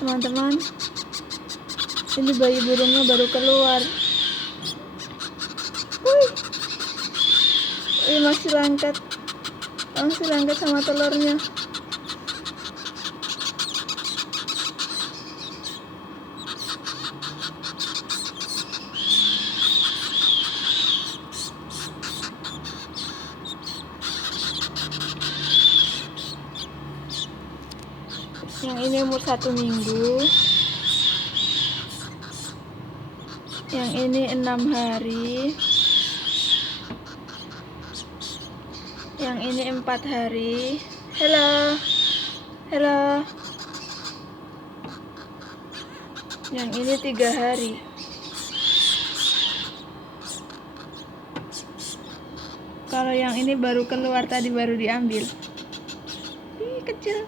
teman-teman. Ini bayi burungnya baru keluar. Ini masih lengket sama telurnya. Yang ini umur 1 minggu, yang ini 6 hari, yang ini 4 hari. Halo, yang ini 3 hari. Kalau yang ini baru keluar tadi, baru diambil. Ih, kecil.